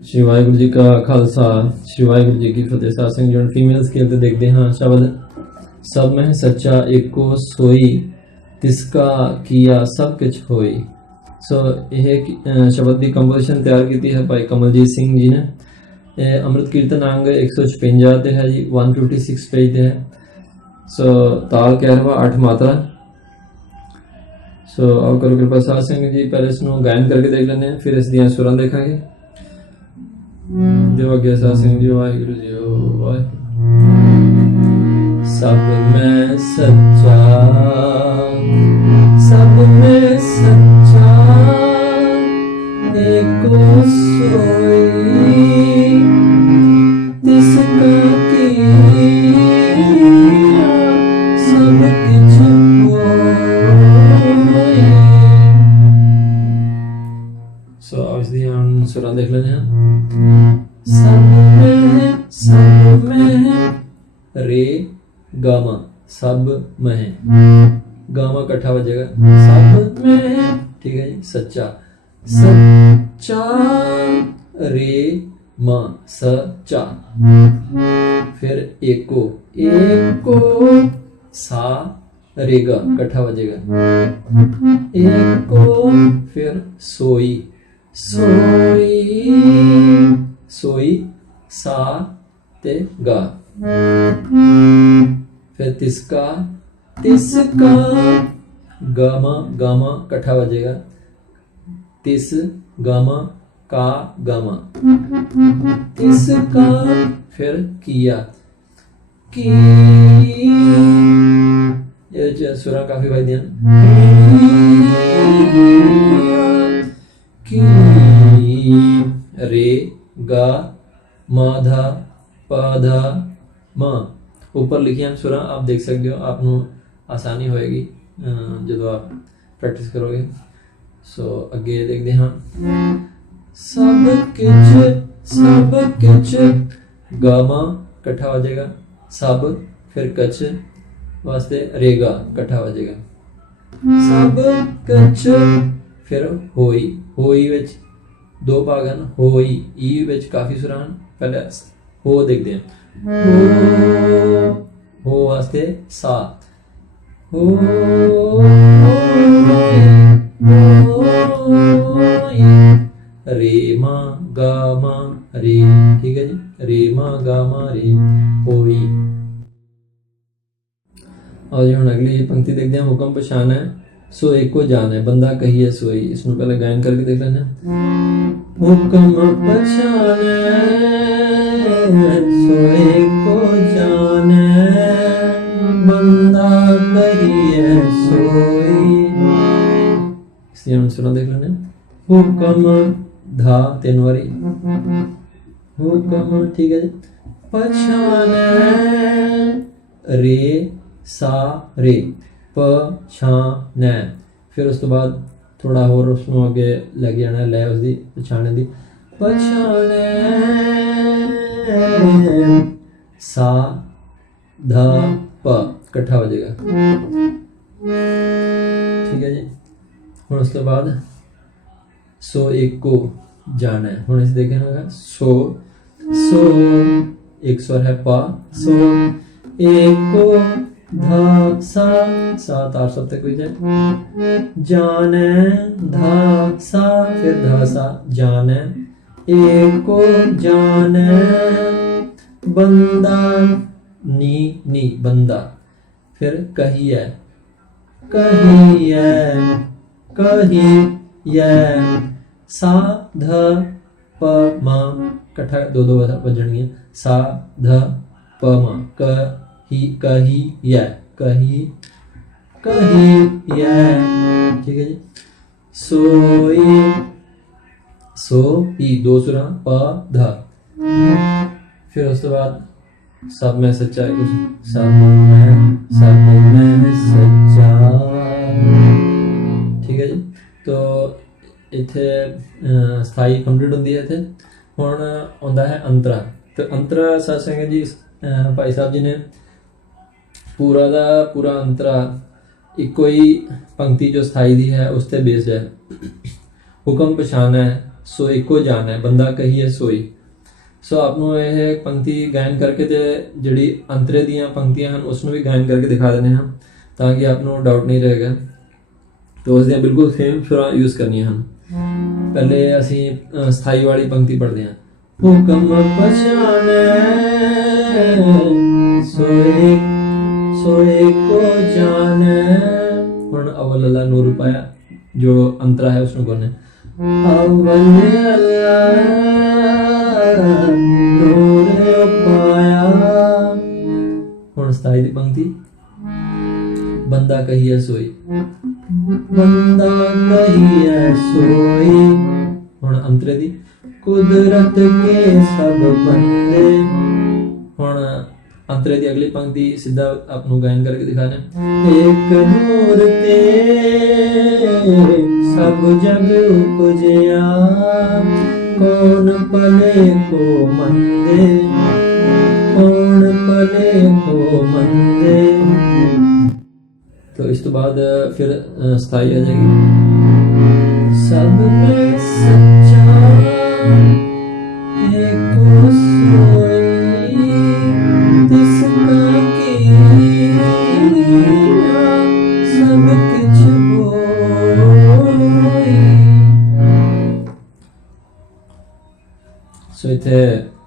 ਸ਼੍ਰੀ ਵਾਹਿਗੁਰੂ ਜੀ ਕਾ ਖਾਲਸਾ, ਸ਼੍ਰੀ ਵਾਹਿਗੁਰੂ ਜੀ ਕੀ ਫਤਿਹ। ਸਾਧ ਸਿੰਘ ਜਨ ਫੀਮੇਲ ਸਕੇਲ ਤੇ ਦੇਖਦੇ ਹਾਂ। ਸ਼ਬਦ, ਸਭ ਮੈਂ ਸੱਚਾ ਏਕੋ ਸੋਈ, ਤਿਸਕਾ ਕੀਆ ਸਭ ਕਿਛ ਹੋਈ। ਸੋ ਇਹ ਸ਼ਬਦ ਦੀ ਕੰਪੋਜੀਸ਼ਨ ਤਿਆਰ ਕੀਤੀ ਹੈ ਭਾਈ ਕਮਲਜੀਤ ਸਿੰਘ ਜੀ ਨੇ। ਇਹ ਅੰਮ੍ਰਿਤ ਕੀਰਤਨ ਅੰਗ 156 ਤੇ ਹੈ ਜੀ 156 ਪੇਜ ਤੇ ਹੈ। ਸੋ ਤਾਲ ਕਹਿਰਵਾ 8 ਮਾਤਰਾ। ਸੋ ਆਓ ਕਰੋ ਕਿਰਪਾ, ਸਾਧ ਸਿੰਘ ਜੀ, ਪਹਿਲੇ ਇਸ ਨੂੰ ਗਾਇਨ ਕਰਕੇ ਦੇਖ ਲੈਂਦੇ ਹਾਂ, ਫਿਰ ਇਸ ਦੀਆਂ ਸੁਰਾਂ ਦੇਖਾਂਗੇ। ਜੋ ਅਗੇ ਸਾਧ ਜੀ ਵਾਹਿਗੁਰੂ ਜੀ ਵਾਹਿਗੁਰੂ ਸਭ ਮੈਂ ਸੱਚਾ। ਸਭ ਮੈਂ ਸੱਚਾ। ਏਕੋ ਸੋਈ। ਤਿਸ ਕਾ ਕੀਆ ਸਭ ਕਿਛ ਸੋ ਅੱਜ ਦੀਆਂ ਸੁਰਾਂ ਦੇਖ ਲੈਂਦੇ ਹਾਂ। ਸਭ ਮੈਂ ਸਭ ਮੈਂ ਰੇ ਗਾਮਾ ਸਭ ਮੈਂ ਗਾਮਾ ਇਕੱਠਾ ਹੋ ਜਾਏਗਾ ਸਭ ਮੈਂ ਠੀਕ ਹੈ ਜੀ ਸੱਚਾ ਸੱਚਾ ਰੇ ਮਾ ਸੱਚਾ ਫਿਰ ਏਕੋ ਏਕੋ ਸਾ ਰੇਗਾ ਇਕੱਠਾ ਹੋ ਜਾਏਗਾ ਏਕੋ ਫਿਰ ਸੋਈ ਸੋਈ ਸੋਈ ਸਾ ਤੇ ਗਾ ਫਿਰ ਤਿਸਕਾ ਤਿਸਕਾ ਗਾਮਾ ਗਾਮਾ ਇਕੱਠਾ ਹੋ ਜਾਏਗਾ ਤਿਸ ਗਾਮਾ ਕਾ ਗਾਮਾ ਤਿਸਕਾ ਫਿਰ ਕੀਆ ਕੀ ਇਹ ਜੇ ਸੁਰਾ ਕਾਫੀ ਵਾਇਦੀਆਂ ਕੀ ਰੇ ਗਾ ਮਾਧਾ ਪਾਧਾ ਮਾ। ਉੱਪਰ ਲਿਖੀਆਂ ਸੁਰਾਂ ਆਪ ਦੇਖ ਸਕਦੇ ਹੋ, ਆਪ ਨੂੰ ਆਸਾਨੀ ਹੋਏਗੀ ਜਦੋਂ ਆਪ ਪ੍ਰੈਕਟਿਸ ਕਰੋਗੇ। ਸੋ ਅੱਗੇ ਦੇਖਦੇ ਹਾਂ। ਸਭ ਕਿਛ ਸਭ ਕਿਛ ਗਾਮਾ ਇਕੱਠਾ ਹੋ ਜਾਏਗਾ। ਸਭ ਫਿਰ ਕਛ ਵਾਸਤੇ ਰੇਗਾ, ਇਕੱਠਾ ਹੋ ਜਾਏਗਾ। ਸਭ ਕਛ ਫਿਰ ਹੋਈ ਹੋਈ ਵਿੱਚ ਦੋ ਭਾਗ ਹਨ ਹੋਈ ਈ ਵਿੱਚ ਕਾਫੀ ਸੁਰਾਂ ਪਹਿਲੇ ਹੋ ਦੇਖਦੇ ਹਾਂ। ਹੋ ਵਾਸਤੇ ਸਾ ਹੋ ਰੇ ਹੁਣ ਅਗਲੀ ਪੰਕਤੀ ਦੇਖਦੇ ਹਾਂ, ਹੁਕਮ ਪਛਾਣਾ, ਸੋ ਇੱਕੋ ਜਾਣ ਹੈ ਬੰਦਾ ਕਹੀਏ ਸੋਈ। ਇਸ ਨੂੰ ਪਹਿਲਾਂ ਗਾਇਨ ਕਰਕੇ ਦੇਖ ਲੈਣਾ ਹੁਕਮ ਪਛਾਨੈ ਸੋਏ ਕੋ ਜਾਣੈ ਬੰਦਾ ਕਹੀਏ ਸੋਈ ਇਸ ਲਈ ਹੁਣ ਸੁਣਾ ਦੇਖ ਲੈਣੇ। ਹੁਕਮ ਧਾ ਤਿੰਨ ਵਾਰੀ। ਹੁਕਮ ਠੀਕ ਹੈ ਜੀ। ਪਛਾਨੈ ਰੇ ਸਾ ਰੇ ਪਛਾਨੈ। ਫਿਰ ਉਸ ਤੋਂ ਬਾਅਦ ਥੋੜਾ ਹੋਰ ਉਸ ਨੂੰ ਅੱਗੇ ਲੈ ਕੇ ਜਾਣਾ, ਲੈ ਉਸ ਦੀ। ਪਛਾਣ ਦੀ ਪਛਾਨ ਸਾ, ਧਾ, ਪ, ਇਕੱਠਾ ਹੋ ਜਾਏਗਾ ਠੀਕ ਹੈ ਜੀ? ਹੁਣ ਉਸ ਤੋਂ ਬਾਅਦ ਸੋ ਏਕੋ ਜਾਣਾ। ਹੈ ਹੁਣ ਇਸ ਦੇਖਿਆ ਹੋਗਾ ਸੋ ਸੋ, ਇੱਕ ਸਵਰ ਹੈ ਪਾ, ਸੋ ਏਕੋ ਧਾ ਸਾ ਸਾ ਤਾਰ ਸਭ ਤੱਕ ਵਿਜੇ ਜਾਣੈ ਧਾ ਸਾ ਫਿਰ ਧਾ ਸਾ ਜਾਣੈ ਏਕੋ ਜਾਣੈ ਬੰਦਾ ਨੀ ਨੀ ਬੰਦਾ ਫਿਰ ਕਹੀਐ ਕਹੀਐ ਕਹੀਐ ਸਾ ਧ ਪ ਮ ਇਕੱਠਾ ਦੋ ਦੋ ਵੱਜਣਗੀਆਂ ਸਾ ਧ ਪ ਮ ਕ ਹੀ ਕਹੀ ਯੈ, ਕਹੀ ਕਹੀ ਯੈ। ਠੀਕ ਹੈ ਜੀ। ਸੋਈ, ਸੋ ਹੀ ਦੋ ਸੁਰਾਂ, ਪ, ਧ। ਫਿਰ ਉਸ ਤੋਂ ਬਾਅਦ ਸਭ ਮੈਂ ਸੱਚਾ ਹੈ ਕੁਝ ਸਭ ਮੈਂ ਸਭ ਮੈਂ ਸੱਚਾ ਠੀਕ ਹੈ ਜੀ। ਤੋ ਇੱਥੇ ਸਥਾਈ ਕੰਪਲੀਟ ਹੁੰਦੀ ਹੈ ਇੱਥੇ। ਹੁਣ ਆਉਂਦਾ ਹੈ ਅੰਤਰਾ। ਤੇ ਅੰਤਰਾ ਸਾਧ ਸੰਗਤ ਜੀ ਭਾਈ ਸਾਹਿਬ ਜੀ ਨੇ ਪੂਰਾ ਦਾ ਪੂਰਾ ਅੰਤਰਾ ਇੱਕੋ ਹੀ ਪੰਕਤੀ ਜੋ ਸਥਾਈ ਦੀ ਹੈ, ਉਸ ਤੇ ਬੇਸ ਹੈ। ਹੁਕਮ ਪਛਾਨ ਹੈ ਇੱਕੋ ਕੋ ਹੈ ਬੰਦਾ ਕਹੀਏ ਸੋਈ। ਸੋ ਆਪ ਨੂੰ ਇਹ ਪੰਕਤੀ ਗਾਇਨ ਕਰਕੇ ਤੇ ਜਿਹੜੀ ਅੰਤਰੇ ਦੀਆਂ ਪੰਕਤੀਆਂ ਹਨ ਉਸ ਨੂੰ ਵੀ ਗਾਇਨ ਕਰਕੇ ਦਿਖਾ ਦਿੰਦੇ ਹਾਂ, ਤਾਂ ਕਿ ਆਪ ਨੂੰ ਡਾਊਟ ਨਹੀਂ ਰਹੇਗਾ। ਤੇ ਉਸ ਦੀਆਂ ਬਿਲਕੁਲ ਸੇਮ ਸੁਰਾਂ ਯੂਜ਼ ਕਰਨੀਆਂ ਹਨ। ਪਹਿਲੇ ਅਸੀਂ ਸਥਾਈ ਵਾਲੀ ਪੰਕਤੀ ਪੜ੍ਹਦੇ ਹਾਂ। ਹੁਕਮ ਪਛਾਨੈ ਸੋਏ ਸੋਏ ਕੋ ਜਾਣੈ ਹੁਣ ਅਵਲ ਅੱਲਾ ਨੂਰ ਪਾਇਆ ਜੋ ਅੰਤਰਾ ਹੈ ਉਸ ਨੂੰ ਗਾਉਣਾ ਅਵਲ ਅੱਲਾ ਨੂਰ ਪਾਇਆ। ਹੁਣ ਸਥਾਈ ਦੀ ਪੰਕਤੀ ਬੰਦਾ ਕਹੀਏ ਸੋਈ। ਬੰਦਾ ਕਹੀਏ ਸੋਈ। ਹੁਣ ਅੰਤਰੇ ਦੀ। ਕੁਦਰਤ ਕੇ ਸਭ ਬੰਦੇ। ਹੁਣ ਅੰਤਰੇ ਦੀ ਅਗਲੀ ਪੰਕਤੀ ਸਿੱਧਾ ਆਪ ਨੂੰ ਗਾਇਨ ਕਰਕੇ ਦਿਖਾਣਾ ਇੱਕ ਨੂਰ ਤੇ ਸਭ ਜਗ ਉਪਜਿਆ ਕੌਣ ਪਲੇ ਕੋ ਮੰਦੇ ਕੌਣ ਪਲੇ ਕੋ ਮੰਦੇ तो इस तो बाद फिर अ, स्थाई आ जाएगी सब में सच्चा एको ਸੋ ਇੱਥੇ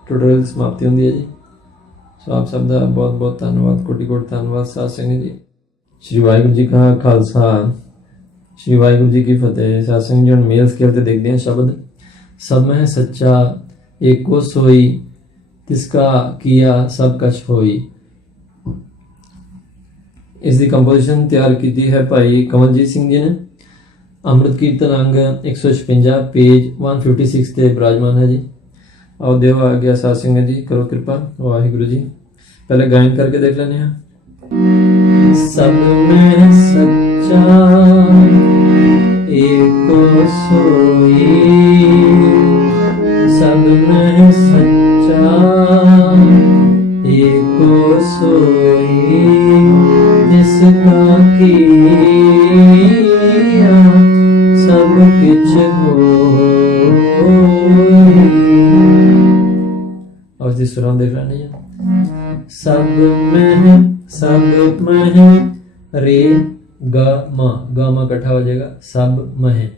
ਟਿਊਟੋਰੀਅਲ ਦੀ ਸਮਾਪਤੀ ਹੁੰਦੀ ਹੈ ਜੀ। ਸੋ ਆਪ ਸਭ ਦਾ ਬਹੁਤ ਬਹੁਤ ਧੰਨਵਾਦ, ਕੋਟੀ ਕੋਟ ਧੰਨਵਾਦ, ਸਾਧ ਸੰਗਤ ਜੀ। ਸ਼੍ਰੀ ਵਾਹਿਗੁਰੂ ਜੀ ਕਾ ਖਾਲਸਾ, ਸ਼੍ਰੀ ਵਾਹਿਗੁਰੂ ਜੀ ਕੀ ਫਤਿਹ। ਸਾਧ ਸੰਗਤ ਜੀ, ਹੁਣ ਮੇਲ ਸਕੇਲ ਤੇ ਦੇਖਦੇ ਹਾਂ ਸ਼ਬਦ। ਸਭ ਮੈਂ ਸੱਚਾ, ਏਕੋ ਸੋਈ, ਤਿਸਕਾ ਕੀਆ ਸਭ ਕਛ ਹੋਈ। ਇਸ ਦੀ ਕੰਪੋਜੀਸ਼ਨ ਤਿਆਰ ਕੀਤੀ ਹੈ ਭਾਈ ਕਮਲਜੀਤ ਸਿੰਘ ਜੀ ਨੇ। ਅੰਮ੍ਰਿਤ ਕੀਰਤਨ ਅੰਗ 156 ਪੇਜ 156 ਤੇ ਬਿਰਾਜਮਾਨ ਹੈ ਜੀ। आओ देव आ गया सात सिंह जी, करो कृपा। वाहिगुरु जी। पहले गायन करके देख लेने हैं सब में सच्चा सोई। सब में सच्चा सोई। जिसका की ਗਾਉਂਦੇ ਫਿਰਨੇ ਆ। ਸਭ ਮਹਿ ਸਭ ਮਹਿ ਰੇ, ਗ, ਮ। ਗ, ਮ ਇਕੱਠਾ ਹੋ ਜਾਏਗਾ। ਸਭ ਮਹਿ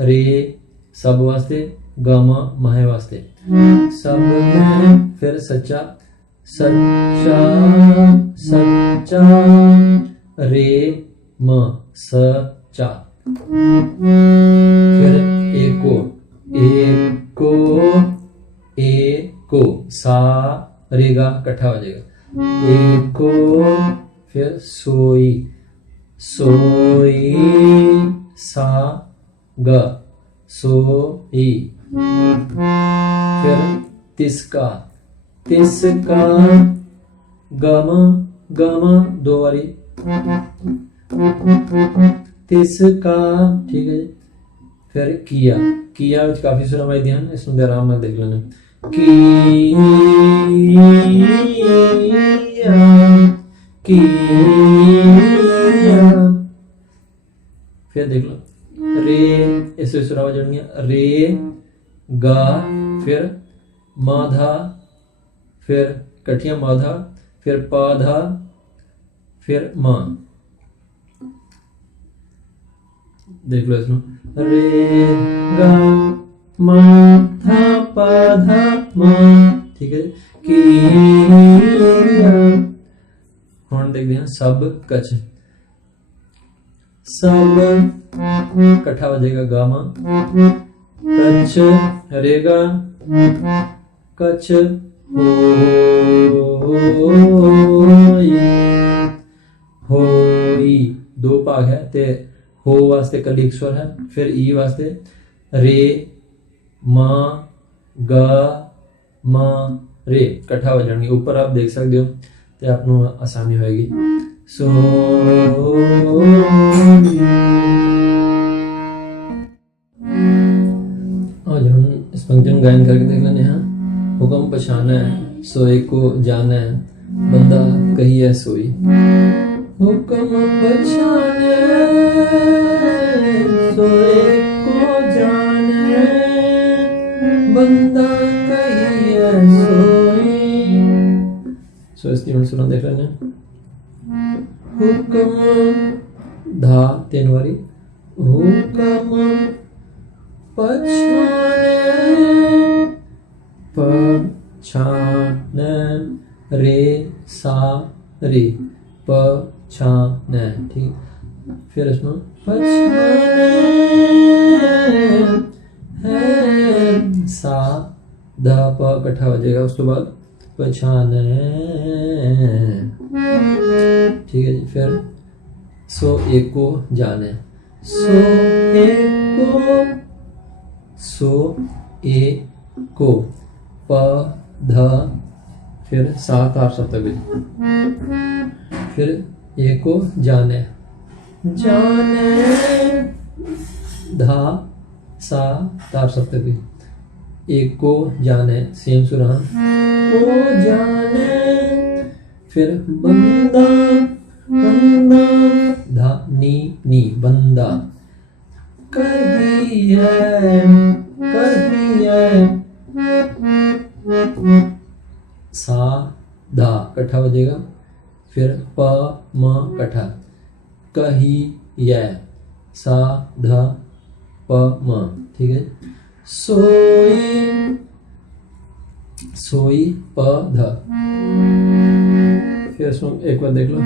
ਰੇ, ਸਭ ਵਾਸਤੇ, ਗ, ਮ ਮਹਿ ਵਾਸਤੇ। ਸਭ ਮਹਿ ਫਿਰ ਸੱਚਾ ਸੱਚਾ ਸੱਚਾ, ਰੇ, ਮ, ਸੱਚਾ। ਫਿਰ ਏਕੋ ਏਕੋ ਸਾ ਰੇਗਾ ਇਕੱਠਾ ਹੋ ਜਾਏਗਾ। ਏਕੋ ਫਿਰ ਸੋਈ। ਸੋਈ ਸਾ ਗ ਸੋਈ। ਫਿਰ ਤਿਸਕਾ। ਤਿਸਕਾ ਗਮ ਗਮ, ਦੋ ਵਾਰੀ। ਤਿਸਕਾ, ਠੀਕ ਹੈ ਫਿਰ ਕੀਆ। ਕੀਆ ਵਿੱਚ ਕਾਫੀ ਸੁਣਵਾਈ ਧਿਆਨ ਇਸ ਨੂੰ ਦੇ ਆਰਾਮ ਨਾਲ ਦੇਖ ਲੈਣਾ ਕੀਆ ਕੀਆ ਫਿਰ ਦੇਖ ਲਓ। ਰੇ, ਇਸ ਵਿੱਚ ਸੁਣਾ ਜਣੀਆਂ ਰੇ, ਗਾ, ਫਿਰ ਮਾਧਾ, ਫਿਰ ਇਕੱਠੀਆਂ ਮਾਧਾ, ਫਿਰ ਪਾਧਾ, ਫਿਰ ਮਾਂ। ਦੇਖ ਲਓ ਇਸ ਨੂੰ। ਰੇ, ਗਾ ਮਾ ਥਾ ਪਾ ਧਾ ਮਾ ਠੀਕ ਹੈ ਜੀ? ਕੀ ਹੁਣ ਦੇਖਦੇ ਹਾਂ ਸਭ ਕਛ। ਸਭ ਇਕੱਠਾ ਹੋ ਜਾਏਗਾ ਗਾਮਾ ਕਛ ਰੇਗਾ ਕਛ ਹੋਈ ਹੋਈ ਦੋ ਭਾਗ ਹੈ ਤੇ ਹੋ ਵਾਸਤੇ ਕੱਲੀ ਸਵਰ ਹੈ, ਫਿਰ ਈ ਵਾਸਤੇ ਰੇ ਮਾ ਗਾ ਮਾ ਰੇ ਇਕੱਠਾ ਹੋ ਜਾਣਗੇ ਉੱਪਰ ਆਪ ਦੇਖ ਸਕਦੇ ਹੋ ਤੇ ਆਪ ਨੂੰ ਆਸਾਨੀ ਹੋਏਗੀ ਸੋ आज हम इस पंक्ति में गायन करके देख लेने हैं हुक्म पछाना है सोए को जाना है बंदा कही है सोई हुक्म पछाने सोए ਬੰਦਾ ਕਹੀਏ ਸੋਈ ਸੋ ਇਸ ਦੀ ਹੁਣ ਸੁਣਾ ਦੇਖ ਲੈਣੇ ਹੁਕਮ ਧਾ ਤਿੰਨ ਵਾਰੀ ਹੁਕਮ ਪਛਾਣੇ ਪਛਾਣੇ ਰੇ ਸਾ ਰੇ ਪਛਾਣੇ ਠੀਕ ਫਿਰ सा। धा प कठा हो जाएगा उसके बाद। पहचान ठीक है जी फिर सो एक को जाने। सो ए को। सो ए को। प ध फिर सात आठ सप्तक फिर एक को जाने। जाने। धा सा, ताप सप्तमी एक को जाने, सेम सुरान को जाने, फिर बंदा बंदा। धा, नी नी, बंदा। कहिए कहिए सा, धा इकट्ठा बजेगा। फिर प, म इकट्ठा कही ये सा, धा प म ठीक है सोई सोई प ध फिर इसमें एक बार देख लो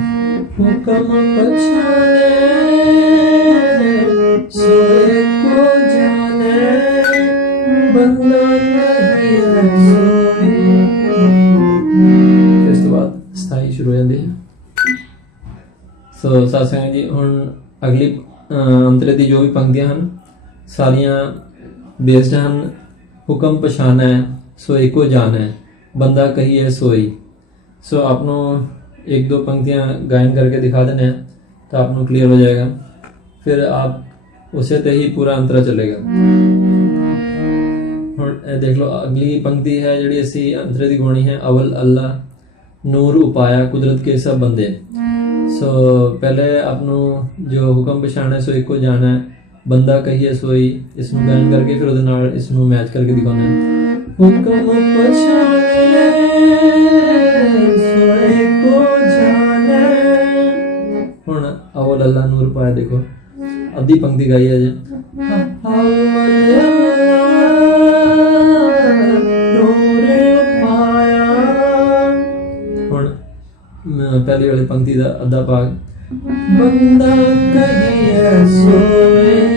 हुक्म पछाने सोए को जाने बंदा नहीं है सोई ਫਿਰ ਇਸ ਤੋਂ ਬਾਅਦ ਸਥਾਈ ਸ਼ੁਰੂ ਹੋ ਜਾਂਦੀ ਹੈ ਸੋ ਸਾਧ ਸੰਗਤ ਜੀ ਹੁਣ ਅਗਲੀ ਅਹ, ਅੰਤਰੇ ਦੀ ਜੋ ਵੀ ਪੰਕਤੀਆਂ ਹਨ ਸਾਰੀਆਂ ਬੇਸਡ ਹਨ ਹੁਕਮ ਪਛਾਨਾ ਹੈ ਸੋ ਇੱਕੋ ਜਾਣਾ ਹੈ ਬੰਦਾ ਕਹੀਏ ਸੋਈ सो आपनो एक दो पंक्तियां गायन करके दिखा देने हैं तो आपनो क्लियर हो जाएगा फिर आप उसे ते ही पूरा अंतरा चलेगा ਹੁਣ ਇਹ ਦੇਖ ਲਓ ਅਗਲੀ ਪੰਕਤੀ ਹੈ ਜਿਹੜੀ ਅਸੀਂ ਅੰਤਰੇ ਦੀ ਗਾਉਣੀ ਹੈ ਅਵਲ ਅੱਲਾ ਨੂਰ ਉਪਾਇਆ ਕੁਦਰਤ ਕੇ ਸਭ ਬੰਦੇ ਸੋ ਪਹਿਲੇ ਆਪ ਨੂੰ ਜੋ ਹੁਕਮ ਪਛਾਣਨਾ ਸੋ ਇੱਕੋ ਜਾਣਾ ਹੈ ਬੰਦਾ ਕਹੀਏ ਸੋਈ ਇਸ ਨੂੰ ਗਾਇਨ ਕਰਕੇ ਫਿਰ ਉਹਦੇ ਨਾਲ ਇਸ ਨੂੰ ਮੈਚ ਕਰਕੇ ਦਿਖਾਉਣਾ ਹੈ। ਹੁਕਮ ਪਛਾਣੇ ਸੋਏ ਕੋ ਜਾਣੇ। ਹੁਣ ਅਵਲ ਅੱਲਾ ਨੂਰ ਪਾਇਆ ਦੇਖੋ। ਅੱਧੀ ਪੰਕਤੀ ਗਾਈ ਹੈ ਜੀ ਹੁਣ ਪਹਿਲੀ ਵਾਲੀ ਪੰਕਤੀ ਦਾ ਅੱਧਾ ਭਾਗ। ਬੰਦਾ ਕਹੀਏ ਸੋਏ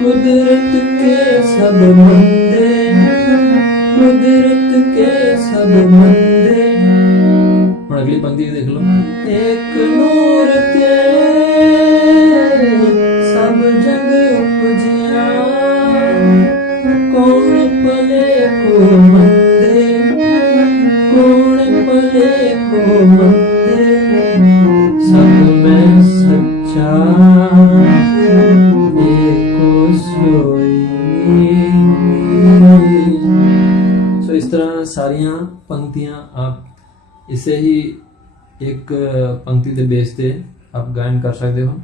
ਕੁਦਰਤ ਕੇ ਸਭ ਬੰਦੇ ਕੁਦਰਤ ਕੇ ਸਭ ਬੰਦੇ ਹੁਣ ਅਗਲੀ ਪੰਕਤੀ ਦੇਖ ਲਓ ਇੱਕ ਨੂਰ ਤੇ ਸਭ ਜਗ ਉਪਜਿਆ ਕੌਣ ਪਲੇ ਕੋ ਇਸੇ ਹੀ ਇੱਕ ਪੰਕਤੀ ਦੇ ਬੇਸ ਤੇ ਆਪ ਗਾਇਨ ਕਰ ਸਕਦੇ ਹੋ।